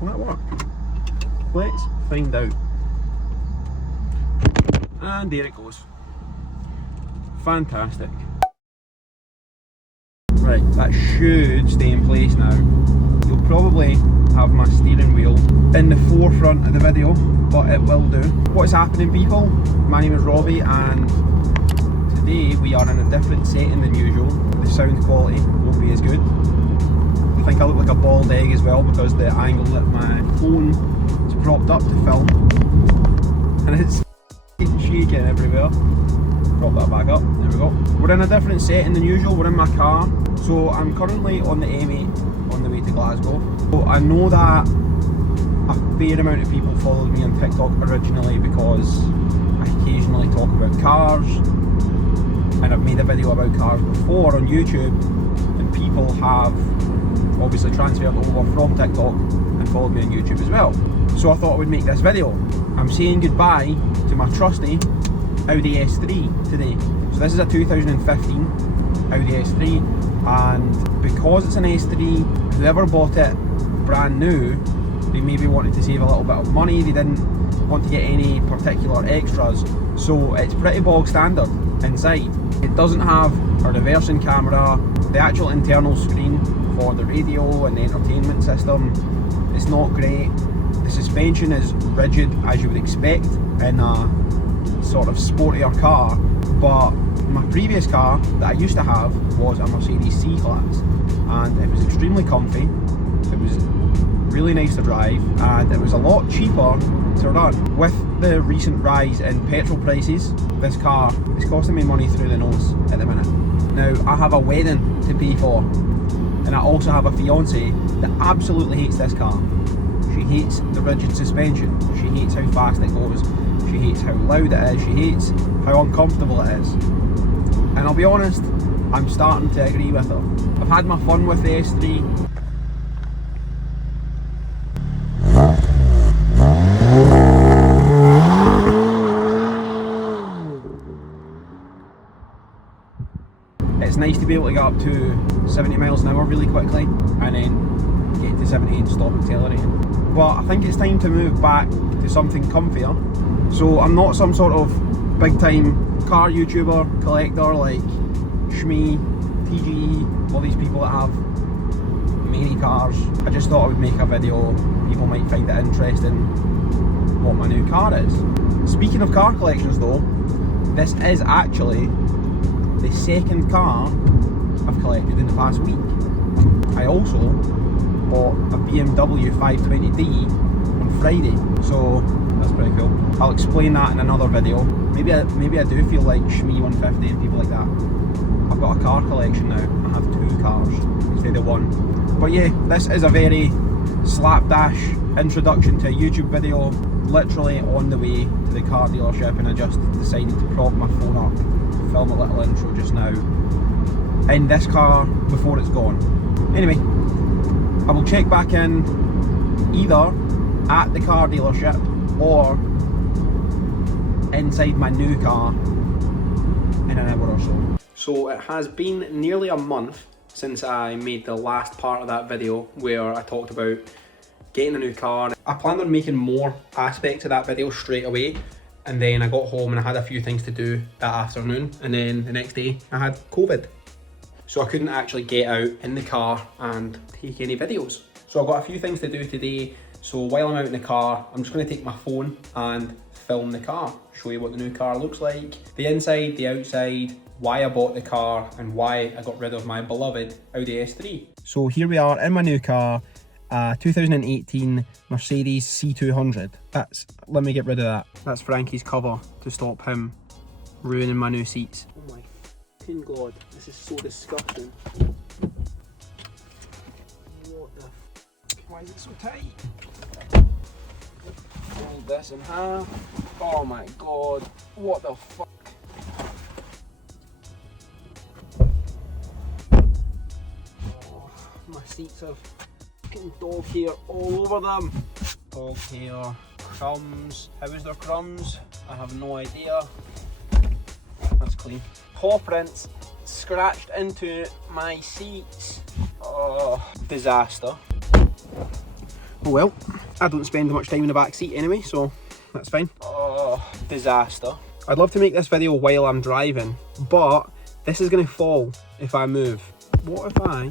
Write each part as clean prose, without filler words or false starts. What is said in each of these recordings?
Will that work? Let's find out. And there it goes. Fantastic. Right, that should stay in place now. You'll probably have my steering wheel in the forefront of the video, but it will do. What's happening, people? My name is Robbie, and today we are in a different setting than usual. The sound quality won't be as good. I think I look like a bald egg as well because the angle that my phone is propped up to film, and it's shaking everywhere. Prop that back up, there we go. We're in a different setting than usual, we're in my car. So I'm currently on the M8 on the way to Glasgow. So I know that a fair amount of people followed me on TikTok originally because I occasionally talk about cars, and I've made a video about cars before on YouTube, and people have obviously transferred over from TikTok and followed me on YouTube as well. So I thought I would make this video. I'm saying goodbye to my trusty Audi S3 today. So this is a 2015 Audi S3, and because it's an S3, whoever bought it brand new, they maybe wanted to save a little bit of money, they didn't want to get any particular extras, so it's pretty bog standard inside. It doesn't have a reversing camera, the actual internal screen for the radio and the entertainment system is not great, the suspension is rigid as you would expect in a sort of sportier car, but my previous car that I used to have was a Mercedes C-Class, and it was extremely comfy, it was really nice to drive, and it was a lot cheaper to run. With the recent rise in petrol prices, this car is costing me money through the nose at the minute. Now, I have a wedding to pay for, and I also have a fiance that absolutely hates this car. She hates the rigid suspension, she hates how fast it goes, she hates how loud it is, she hates how uncomfortable it is. And I'll be honest, I'm starting to agree with her. I've had my fun with the S3. It's nice to be able to get up to 70 miles an hour really quickly and then get to 70 and stop accelerating. But I think it's time to move back to something comfier. So I'm not some sort of big time car YouTuber, collector like Shmee, TGE, all these people that have many cars. I just thought I would make a video, people might find it interesting what my new car is. Speaking of car collections though, this is actually the second car I've collected in the past week. I also bought a BMW 520d on Friday, so that's pretty cool. I'll explain that in another video. Maybe I do feel like Shmee 150 and people like that. I've got a car collection now. I have 2 cars instead of 1. But yeah, this is a very slapdash introduction to a YouTube video. Literally on the way to the car dealership, and I just decided to prop my phone up, film a little intro just now in this car before it's gone. Anyway, I will check back in either at the car dealership or inside my new car in an hour or so. So it has been nearly a month since I made the last part of that video where I talked about getting a new car. I planned on making more aspects of that video straight away, and then I got home and I had a few things to do that afternoon, and then the next day I had COVID. So I couldn't actually get out in the car and take any videos. So I've got a few things to do today. So while I'm out in the car, I'm just going to take my phone and film the car, show you what the new car looks like, the inside, the outside, why I bought the car, and why I got rid of my beloved Audi S3. So here we are in my new car, 2018 Mercedes C200. Let me get rid of that. That's Frankie's cover to stop him ruining my new seats. Oh my fucking god, this is so disgusting. What the f***? Why is it so tight? Fold this in half. Oh my god, what the fuck? Oh, my seats have fucking dog hair all over them. Dog hair, crumbs. How is there crumbs? I have no idea. That's clean. Paw prints scratched into my seats. Oh, disaster. Oh well, I don't spend much time in the back seat anyway, so that's fine. Oh, disaster. I'd love to make this video while I'm driving, but this is going to fall if I move. What if I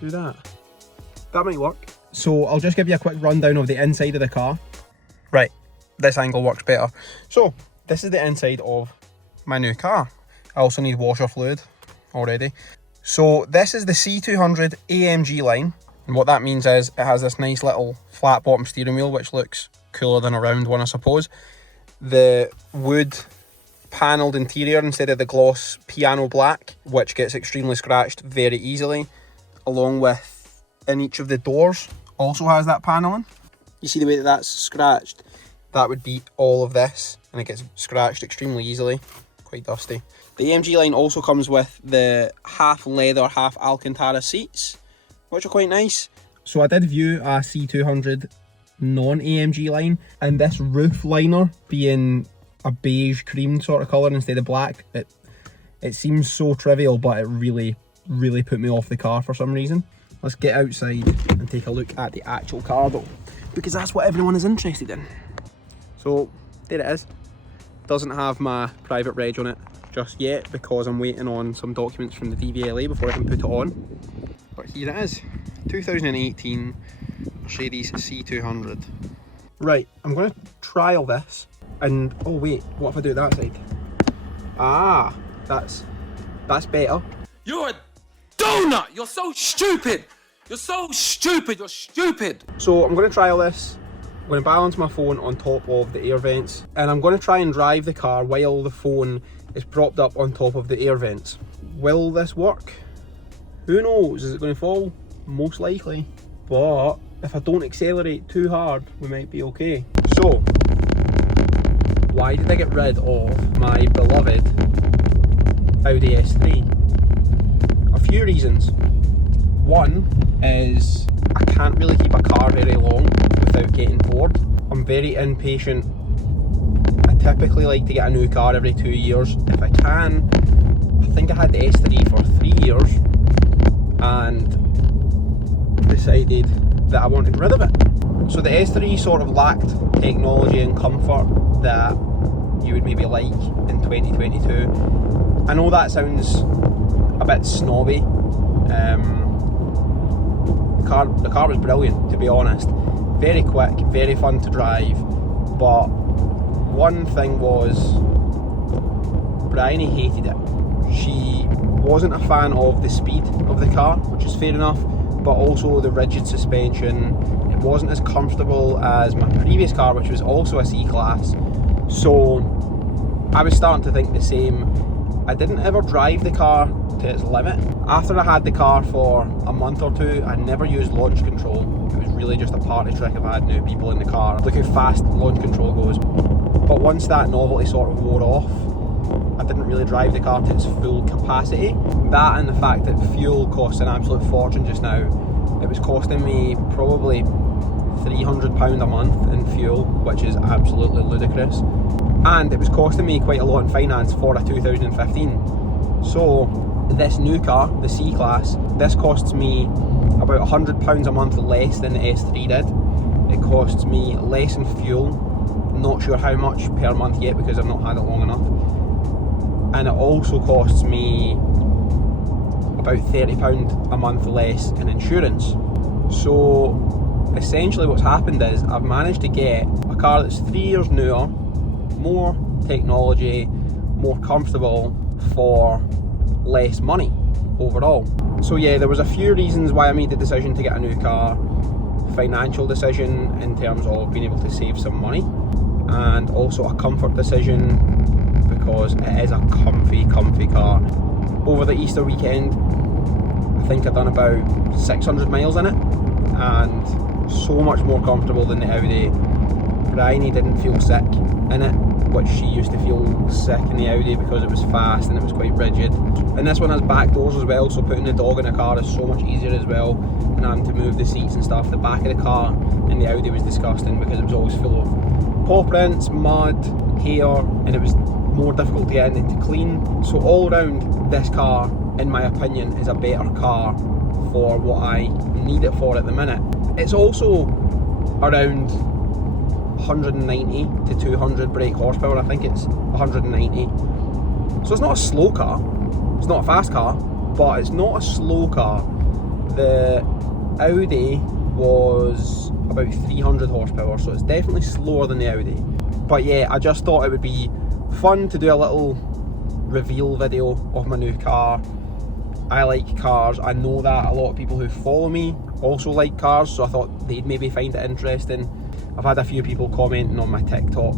do that? That might work. So I'll just give you a quick rundown of the inside of the car. Right, this angle works better. So this is the inside of my new car. I also need washer fluid already. So this is the C200 AMG line. And what that means is it has this nice little flat bottom steering wheel, which looks cooler than a round one, I suppose. The wood panelled interior instead of the gloss piano black, which gets extremely scratched very easily, along with in each of the doors also has that panelling. You see the way that that's scratched? That would be all of this, and it gets scratched extremely easily, quite dusty. The AMG line also comes with the half leather, half Alcantara seats, which are quite nice. So I did view a C200 non-AMG line, and this roof liner being a beige cream sort of colour instead of black, it seems so trivial, but it really put me off the car for some reason. Let's get outside and take a look at the actual car though, because that's what everyone is interested in. So there it is. Doesn't have my private reg on it just yet because I'm waiting on some documents from the DVLA before I can put it on. But here it is, 2018 Mercedes C200. Right, I'm going to trial this, and oh wait, what if I do it that side? Ah, that's better. You're a donut! You're so stupid! You're so stupid! You're stupid! So I'm going to trial this. I'm going to balance my phone on top of the air vents, and I'm going to try and drive the car while the phone is propped up on top of the air vents. Will this work? Who knows? Is it going to fall? Most likely. But if I don't accelerate too hard, we might be okay. So, why did I get rid of my beloved Audi S3? A few reasons. One is I can't really keep a car very long without getting bored. I'm very impatient. I typically like to get a new car every 2 years if I can. I think I had the S3 for 3 years and decided that I wanted rid of it. So the S3 sort of lacked technology and comfort that you would maybe like in 2022. I know that sounds a bit snobby. The car was brilliant, to be honest. Very quick, very fun to drive, but one thing was Bryony hated it. She wasn't a fan of the speed of the car, which is fair enough, but also the rigid suspension. It wasn't as comfortable as my previous car, which was also a C-Class. So I was starting to think the same. I didn't ever drive the car to its limit. After I had the car for a month or two, I never used launch control. It was really just a party trick if I had new people in the car. Look how fast launch control goes. But once that novelty sort of wore off, I didn't really drive the car to its full capacity. That and the fact that fuel costs an absolute fortune just now. It was costing me probably £300 a month in fuel, which is absolutely ludicrous. And it was costing me quite a lot in finance for a 2015. So this new car, the C-Class, this costs me about £100 a month less than the S3 did. It costs me less in fuel, not sure how much per month yet because I've not had it long enough. And it also costs me about £30 a month less in insurance. So essentially what's happened is I've managed to get a car that's 3 years newer, more technology, more comfortable for less money overall. So yeah, there was a few reasons why I made the decision to get a new car. Financial decision in terms of being able to save some money, and also a comfort decision because it is a comfy car. Over the Easter weekend, I think I've done about 600 miles in it, and so much more comfortable than the Audi. Bryony didn't feel sick in it, which she used to feel sick in the Audi because it was fast and it was quite rigid. And this one has back doors as well, so putting the dog in a car is so much easier as well, and having to move the seats and stuff. The back of the car in the Audi was disgusting because it was always full of paw prints, mud, hair, and it was more difficult to get into clean. So all around, this car, in my opinion, is a better car for what I need it for at the minute. It's also around 190 to 200 brake horsepower. I think it's 190. So it's not a slow car. It's not a fast car, but it's not a slow car. The Audi was about 300 horsepower, so it's definitely slower than the Audi. But yeah, I just thought it would be fun to do a little reveal video of my new car. I like cars. I know that a lot of people who follow me also like cars, so I thought they'd maybe find it interesting. I've had a few people commenting on my TikTok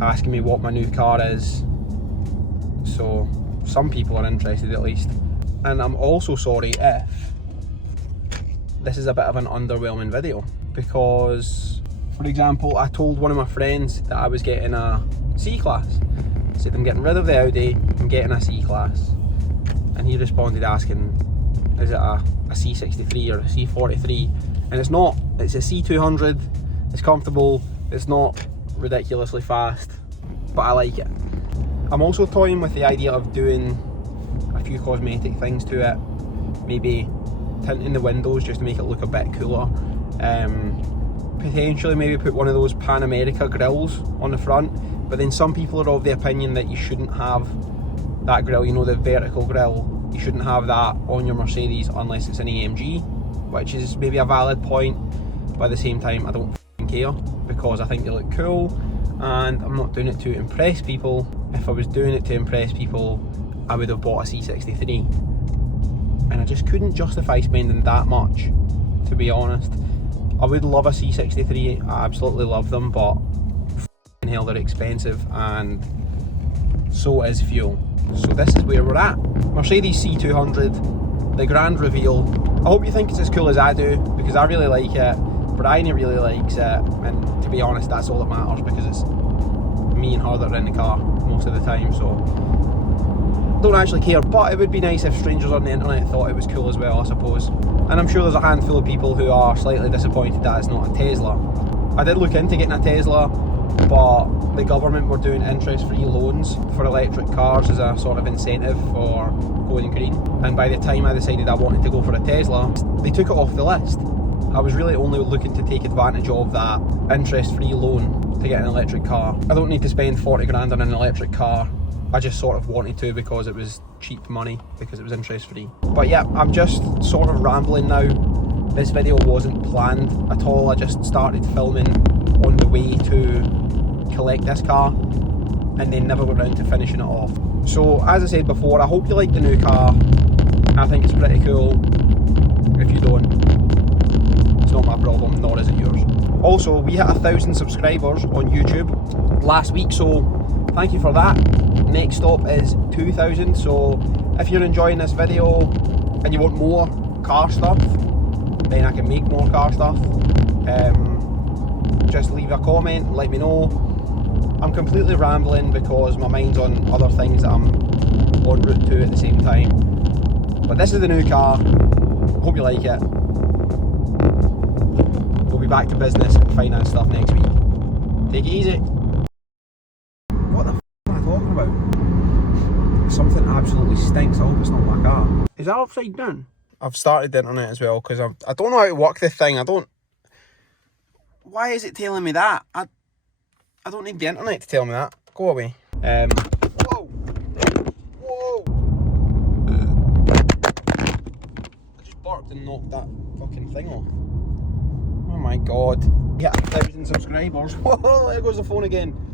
asking me what my new car is, so some people are interested at least. And I'm also sorry if this is a bit of an underwhelming video, because, for example, I told one of my friends that I was getting a C-Class. I said, I'm getting rid of the Audi, I'm getting a C-Class. And he responded asking, is it a C63 or a C43? And it's not, it's a C200, it's comfortable, it's not ridiculously fast, but I like it. I'm also toying with the idea of doing a few cosmetic things to it, maybe tinting the windows just to make it look a bit cooler. Potentially maybe put one of those Pan America grills on the front, but then some people are of the opinion that you shouldn't have that grill, you know, the vertical grill, you shouldn't have that on your Mercedes unless it's an AMG, which is maybe a valid point, but at the same time I don't care, because I think they look cool and I'm not doing it to impress people. If I was doing it to impress people, I would have bought a C63, and I just couldn't justify spending that much, to be honest. I would love a C63, I absolutely love them, but f***ing hell, they're expensive, and so is fuel. So this is where we're at. Mercedes C200, the grand reveal. I hope you think it's as cool as I do, because I really like it, Bryony really likes it, and to be honest, that's all that matters, because it's me and her that are in the car most of the time, so don't actually care. But it would be nice if strangers on the internet thought it was cool as well, I suppose. And I'm sure there's a handful of people who are slightly disappointed that it's not a Tesla. I did look into getting a Tesla, but the government were doing interest-free loans for electric cars as a sort of incentive for going green. And by the time I decided I wanted to go for a Tesla, they took it off the list. I was really only looking to take advantage of that interest-free loan to get an electric car. I don't need to spend 40 grand on an electric car. I just sort of wanted to because it was cheap money, because it was interest-free. But yeah, I'm just sort of rambling now. This video wasn't planned at all. I just started filming on the way to collect this car and then never got around to finishing it off. So as I said before, I hope you like the new car. I think it's pretty cool. If you don't, it's not my problem, nor is it yours. Also, we hit 1,000 subscribers on YouTube last week, so thank you for that. Next stop is 2,000, so if you're enjoying this video and you want more car stuff, then I can make more car stuff. Just leave a comment and let me know. I'm completely rambling because my mind's on other things that I'm en route to at the same time. But this is the new car. Hope you like it. We'll be back to business and finance stuff next week. Take it easy. What the f am I talking about? Something absolutely stinks. I hope it's not my car. Is that upside down? I've started the internet as well because I don't know how to work this thing. Why is it telling me that? I don't need the internet to tell me that. Go away. Whoa! Whoa! I just barked and knocked that fucking thing off. Oh my god. Yeah, 1,000 subscribers. Whoa, there goes the phone again.